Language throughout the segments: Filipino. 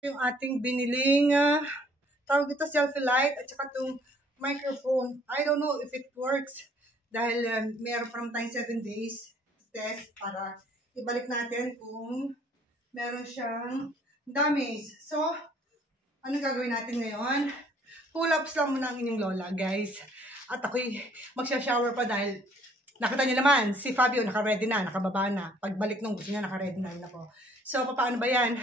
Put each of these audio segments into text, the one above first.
Yung ating biniling, tawag dito selfie light at saka itong microphone. I don't know if it works dahil meron pa naman tayong 7 days test para ibalik natin kung meron siyang damage. So, ano gagawin natin ngayon? Pull-ups lang muna ang inyong lola, guys. At ako'y magsha-shower pa dahil nakita niyo naman, si Fabio naka-ready na, nakababa na. Pagbalik nung gusto niya, naka-ready na rin ako. So, paano ba yan?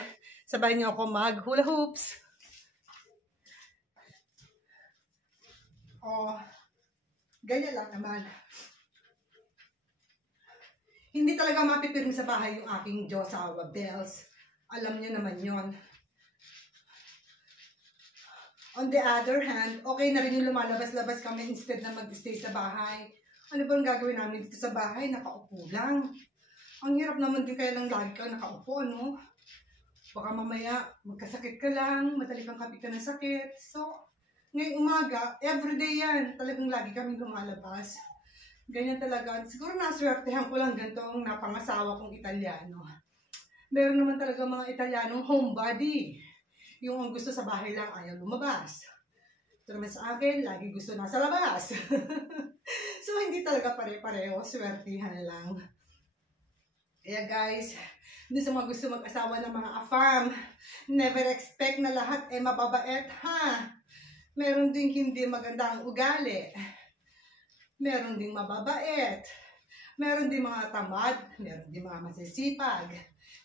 Sabayan niyo ako mag-hula hoops. Oh, ganyan lang naman. Hindi talaga mapipirmi sa bahay yung aking Diyosawa bells. Alam niyo naman yon. On the other hand, okay na rin yung lumalabas-labas kami instead na mag-stay sa bahay. Ano ba ang gagawin namin dito sa bahay? Nakaupo lang. Ang hirap naman din kaya lang lagi kang nakaupo, no? Baka mamaya magkasakit ka lang, madali kang kapit ka ng sakit. So, ngayong umaga, everyday yan. Talagang lagi kami lumalabas. Ganyan talaga. Siguro naswertehan ko lang ganito ang napangasawa kong Italiano. Meron naman talaga mga Italianong homebody. Yung ang gusto sa bahay lang, ayaw lumabas. Ito naman sa akin, lagi gusto nasa labas. So, hindi talaga pare-pareho. Swertihan lang. Kaya guys, hindi sa mga gusto mag-asawa ng mga afam, never expect na lahat ay mababait, ha? Meron ding hindi magandang ugali. Meron ding mababait. Meron ding mga tamad. Meron ding mga masisipag.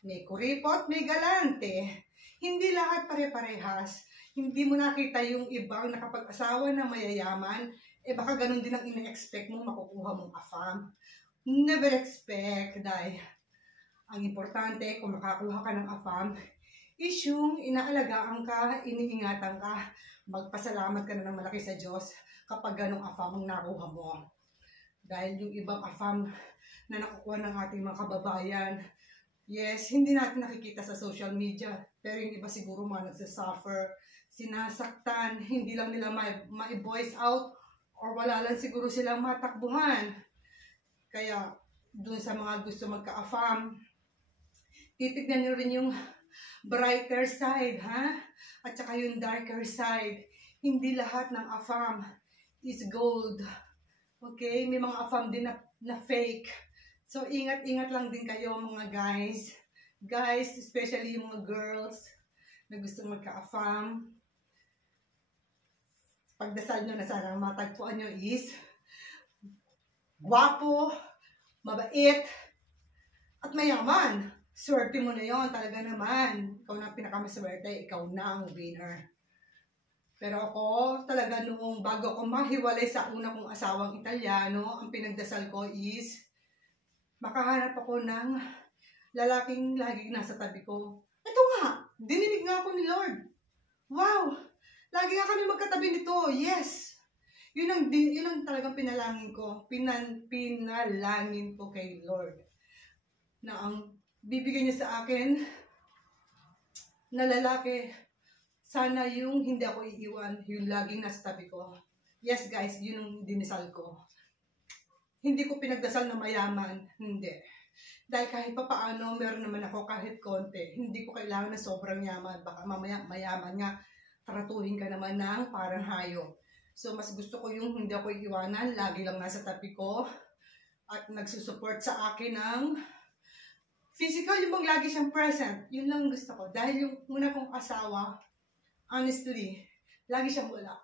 May kuripot, may galante. Hindi lahat pare-parehas. Hindi mo nakita yung ibang nakapag-asawa na mayayaman, baka ganun din ang ina-expect mo makukuha mong afam. Never expect, dahil ang importante, kung makakuha ka ng afam, is yung inaalagaan ka, iniingatan ka, magpasalamat ka na ng malaki sa Diyos kapag ganong afam ang nakuha mo. Dahil yung ibang afam na nakukuha ng ating mga kababayan, yes, hindi natin nakikita sa social media, pero yung iba siguro mga nagsasuffer, sinasaktan, hindi lang nila ma-voice out, or wala lang siguro silang matakbuhan. Kaya, dun sa mga gusto magka-afam, titignan nyo rin yung brighter side, ha? At saka yung darker side. Hindi lahat ng afam is gold. Okay? May mga afam din na fake. So, ingat-ingat lang din kayo mga guys. Guys, especially yung mga girls na gusto magka-afam. Pagdasal nyo na sana matagpuan nyo is gwapo, mabait, at mayaman. Swerte mo na yon, talaga naman. Ikaw na pinakamaswerte, ikaw na ang winner. Pero ako, talaga noong bago ako mahiwalay sa una kong asawang Italiano, ang pinagdasal ko is makahanap ako ng lalaking laging nasa tabi ko. Ito nga, dininig nga ako ni Lord. Wow! Lagi nga kami magkatabi nito. Yes! Yun ang talagang pinalangin ko. Pinalangin ko kay Lord. Na ang bibigyan niya sa akin na lalaki, sana yung hindi ako iiwan, yung laging nasa tabi ko. Yes guys, yun ang dinisal ko. Hindi ko pinagdasal na mayaman, hindi. Dahil kahit pa paano, meron naman ako kahit konti. Hindi ko kailangan na sobrang yaman. Baka mamaya mayaman nga, tratuhin ka naman ng parang hayop. So mas gusto ko yung hindi ako iiwanan, lagi lang nasa tabi ko. At nagsusupport sa akin ng physical, yung bang lagi siyang present. Yun lang gusto ko. Dahil yung una kong asawa, honestly, lagi siyang wala.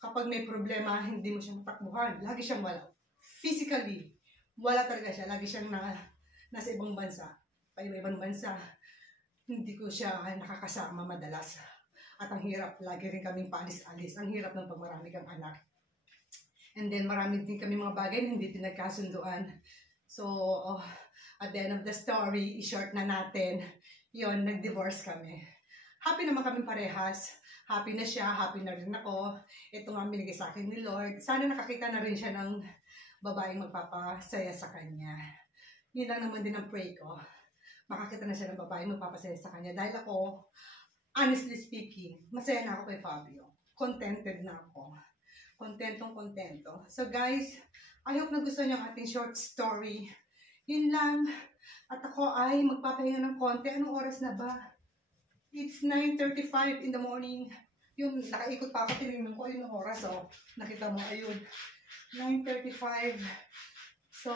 Kapag may problema, hindi mo siya matakbuhan. Lagi siyang wala. Physically, wala talaga siya. Lagi siyang nasa ibang bansa. Pa-ibang bansa. Hindi ko siya nakakasama madalas. At ang hirap, lagi rin kaming paalis-alis. Ang hirap ng pag marami kang anak. And then marami din kami mga bagay na hindi pinagkasunduan. So, at the end of the story, i-short na natin, yon, nag-divorce kami. Happy naman kami parehas. Happy na siya, happy na rin ako. Ito nga binigay sa akin ni Lord. Sana nakakita na rin siya ng babaeng magpapasaya sa kanya. Yun lang naman din ang pray ko. Makakita na siya ng babaeng magpapasaya sa kanya. Dahil ako, honestly speaking, masaya na ako kay Fabio. Contented na ako. Kontentong-kontento. So guys, I hope na gusto niyo ang ating short story. Yun lang. At ako ay magpapahinga ng konti. Anong oras na ba? It's 9:35 in the morning. Yun, nakaikot pa ako, tinignan ko, ayun ang oras, oh. Nakita mo, ayun. 9:35. So,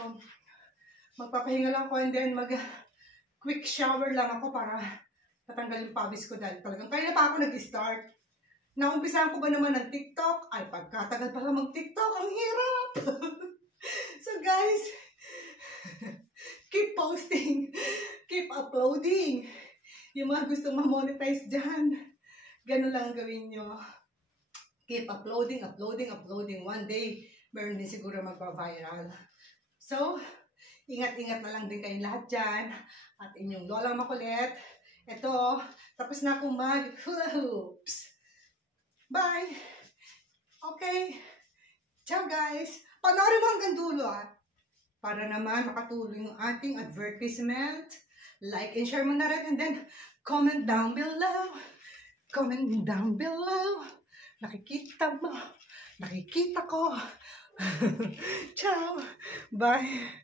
magpapahinga lang ako and then quick shower lang ako para patanggal yung pawis ko dahil talagang kaya pa ako nag-start. Naumpisahan ko ba naman ng TikTok? Ay, pagkatagal pala mag-TikTok, ang hirap! So guys, keep posting, keep uploading. Yung mga gustong ma-monetize dyan, ganun lang ang gawin nyo. Keep uploading, uploading, uploading. One day, meron din siguro magpa-viral. So, ingat-ingat na lang din kayong lahat dyan. At inyong Lolang Makulit. Ito, tapos na akong mag-hula hoops. Bye! Okay. Ciao guys! Panoorin mo hanggang dulo para naman makatulong yung ating advertisement. Like and share mo na rin and then comment down below. Comment down below. Nakikita mo. Nakikita ko. Ciao! Bye!